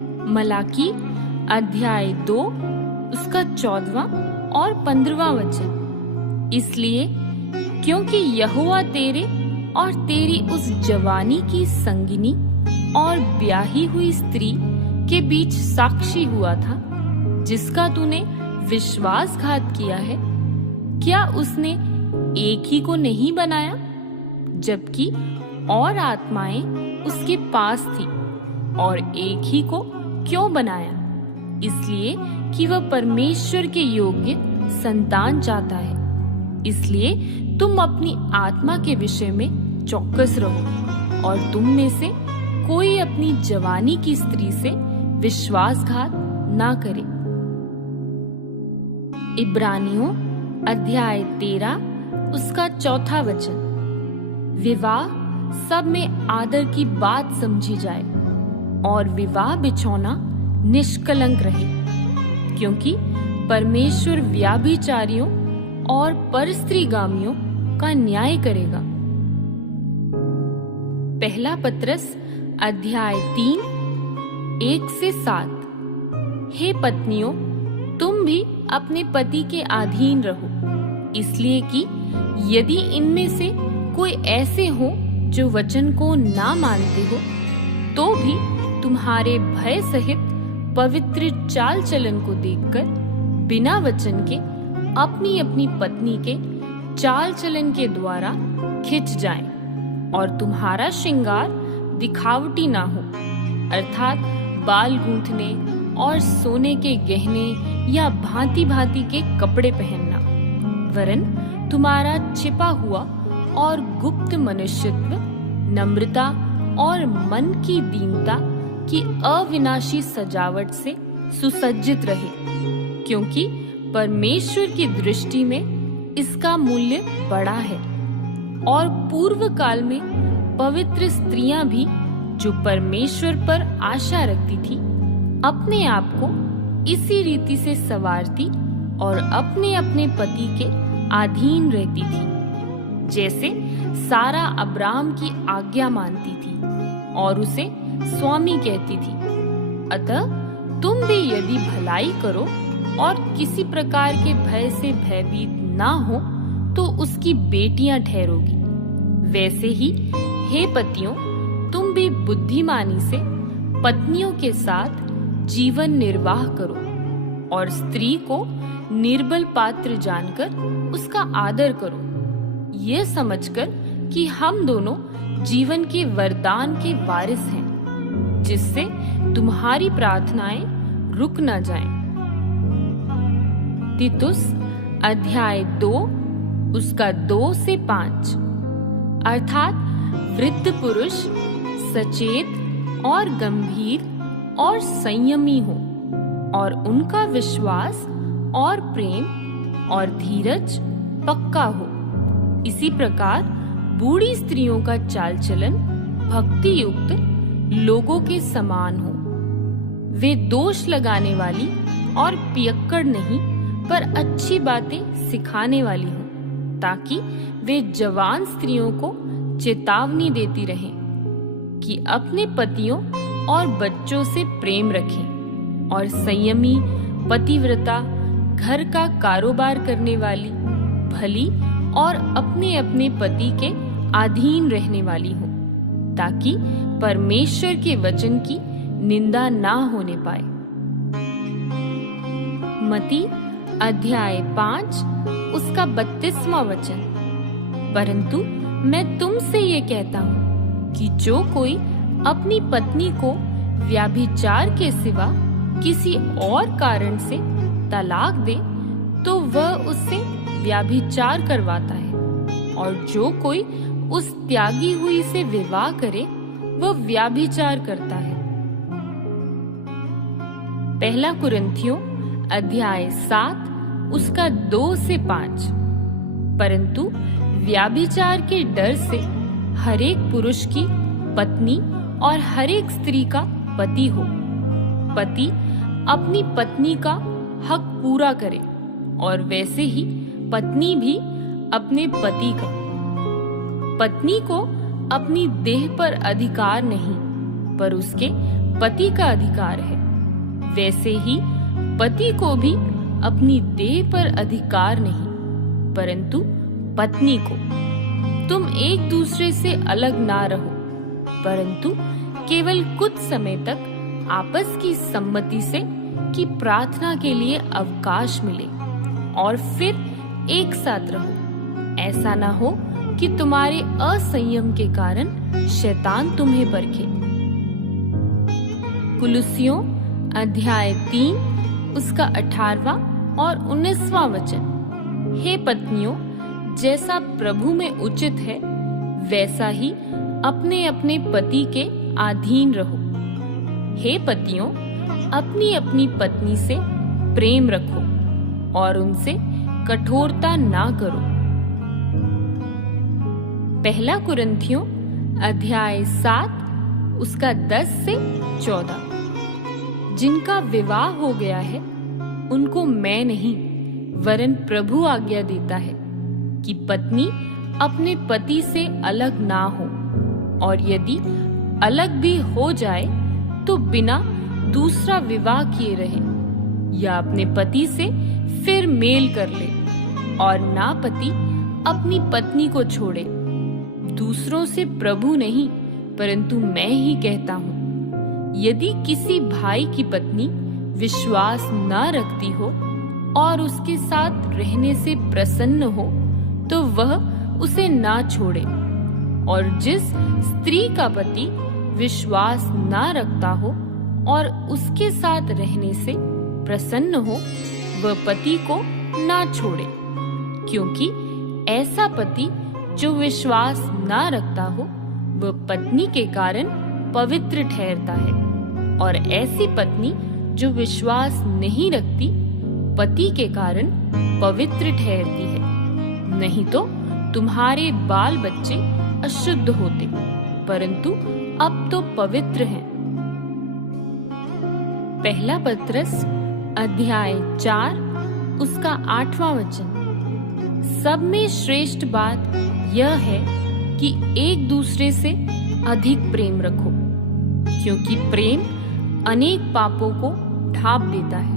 मलाकी अध्याय 2 उसका 14वां और 15वां वचन। इसलिए क्योंकि यहोवा तेरे और तेरी उस जवानी की संगिनी और ब्याही हुई स्त्री के बीच साक्षी हुआ था, जिसका तूने विश्वासघात किया है, क्या उसने एक ही को नहीं बनाया, जबकि और आत्माएं उसके पास थी, और एक ही को क्यों बनाया? इसलिए कि वह परमेश्वर के योग्य संतान चाहता है। इसलिए तुम अपनी आत्मा के विषय में चौकस रहो, और तुम में से कोई अपनी जवानी की स्त्री से विश्वासघात ना करे। इब्रानियों अध्याय 13 उसका 4था वचन। विवाह सब में आदर की बात समझी जाए, और विवाह बिछौना निष्कलंक रहे, क्योंकि परमेश्वर व्यभिचारियों और परस्त्रीगामियों का न्याय करेगा। पहला पत्रस अध्याय 3 1 से 7। हे पत्नियों, तुम भी अपने पति के अधीन रहो, इसलिए कि यदि इनमें से कोई ऐसे हो जो वचन को ना मानते हो, तो भी तुम्हारे भय सहित पवित्र चाल चलन को देखकर बिना वचन के अपनी अपनी पत्नी के चाल चलन के द्वारा खिंच जाएं, और तुम्हारा श्रृंगार दिखावटी ना हो, अर्थात बाल गूंथने और सोने के गहने या भांति भांति के कपड़े पहनना, वरन तुम्हारा छिपा हुआ और गुप्त मनुष्यत्व नम्रता और मन की दीनता की अविनाशी सजावट से सुसज्जित रहे, क्योंकि परमेश्वर की दृष्टि में इसका मूल्य बड़ा है। और पूर्व काल में पवित्र स्त्रियां भी जो परमेश्वर पर आशा रखती थी, अपने आप को इसी रीति से संवारती और अपने अपने पति के अधीन रहती थी, जैसे सारा अब्राहम की आज्ञा मानती थी और उसे स्वामी कहती थी। अतः तुम भी यदि भलाई करो और किसी प्रकार के भय से भयभीत ना हो, तो उसकी बेटियां ठहरोगी। वैसे ही हे पतियों, तुम भी बुद्धिमानी से पत्नियों के साथ जीवन निर्वाह करो, और स्त्री को निर्बल पात्र जानकर उसका आदर करो, ये समझकर कि हम दोनों जीवन के वरदान के वारिस हैं, जिससे तुम्हारी प्रार्थनाएं रुक न जाएं। तीतुस अध्याय 2 उसका 2 से 5। अर्थात वृद्ध पुरुष सचेत और गंभीर और संयमी हो, और उनका विश्वास और प्रेम और धीरज पक्का हो। इसी प्रकार बूढ़ी स्त्रियों का चाल चलन भक्ति युक्त लोगों के समान हो। वे दोष लगाने वाली और पियक्कड़ नहीं, पर अच्छी बातें सिखाने वाली हों, ताकि वे जवान स्त्रियों को चेतावनी देती रहें कि अपने पतियों और बच्चों से प्रेम रखें, और संयमी, पतिव्रता, घर का कारोबार करने वाली, भली और अपने अपने पति के अधीन रहने वाली हो, ताकि परमेश्वर के वचन की निंदा ना होने पाए। मती अध्याय 5 उसका 32वां वचन। परंतु मैं तुमसे ये कहता हूँ कि जो कोई अपनी पत्नी को व्यभिचार के सिवा किसी और कारण से तलाक दे, तो वह उससे व्यभिचार करवाता है, और जो कोई उस त्यागी हुई से विवाह करे, वह व्यभिचार करता है। पहला कुरिन्थियों अध्याय 7 उसका 2 से 5। परंतु व्यभिचार के डर से हरेक पुरुष की पत्नी और हरेक स्त्री का पति हो। पति अपनी पत्नी का हक पूरा करे, और वैसे ही पत्नी भी अपने पति का। पत्नी को अपनी देह पर अधिकार नहीं, पर उसके पति का अधिकार है, वैसे ही पति को भी अपनी देह पर अधिकार नहीं, परंतु पत्नी को। तुम एक दूसरे से अलग ना रहो, परंतु केवल कुछ समय तक आपस की सम्मति से कि प्रार्थना के लिए अवकाश मिले, और फिर एक साथ रहो। ऐसा ना हो कि तुम्हारे असंयम के कारण शैतान तुम्हें परखे। कुलुस्सियों अध्याय 3 उसका 18वां और 19वां वचन। हे पत्नियों, जैसा प्रभु में उचित है वैसा ही अपने अपने पति के अधीन रहो। हे पतियों, अपनी अपनी पत्नी से प्रेम रखो और उनसे कठोरता ना करो। पहला कुरिन्थियों अध्याय 7 उसका 10 से 14। जिनका विवाह हो गया है उनको मैं नहीं वरन प्रभु आज्ञा देता है कि पत्नी अपने पति से अलग ना हो, और यदि अलग भी हो जाए तो बिना दूसरा विवाह किए रहे, या अपने पति से फिर मेल कर ले, और ना पति अपनी पत्नी को छोड़े। दूसरों से प्रभु नहीं परंतु मैं ही कहता हूँ। यदि किसी भाई की पत्नी विश्वास ना रखती हो और उसके साथ रहने से प्रसन्न हो तो वह उसे ना छोड़े, और जिस स्त्री का पति विश्वास ना रखता हो और उसके साथ रहने से प्रसन्न हो वह पति को ना छोड़े, क्योंकि ऐसा पति जो विश्वास ना रखता हो वह पत्नी के कारण पवित्र ठहरता है, और ऐसी पत्नी जो विश्वास नहीं रखती पति के कारण पवित्र ठहरती है। नहीं तो तुम्हारे बाल बच्चे अशुद्ध होते, परंतु अब तो पवित्र हैं। पहला पत्रस अध्याय 4 उसका 8वां वचन। सब में श्रेष्ठ बात यह है कि एक दूसरे से अधिक प्रेम रखो, क्योंकि प्रेम अनेक पापों को ढांप देता है।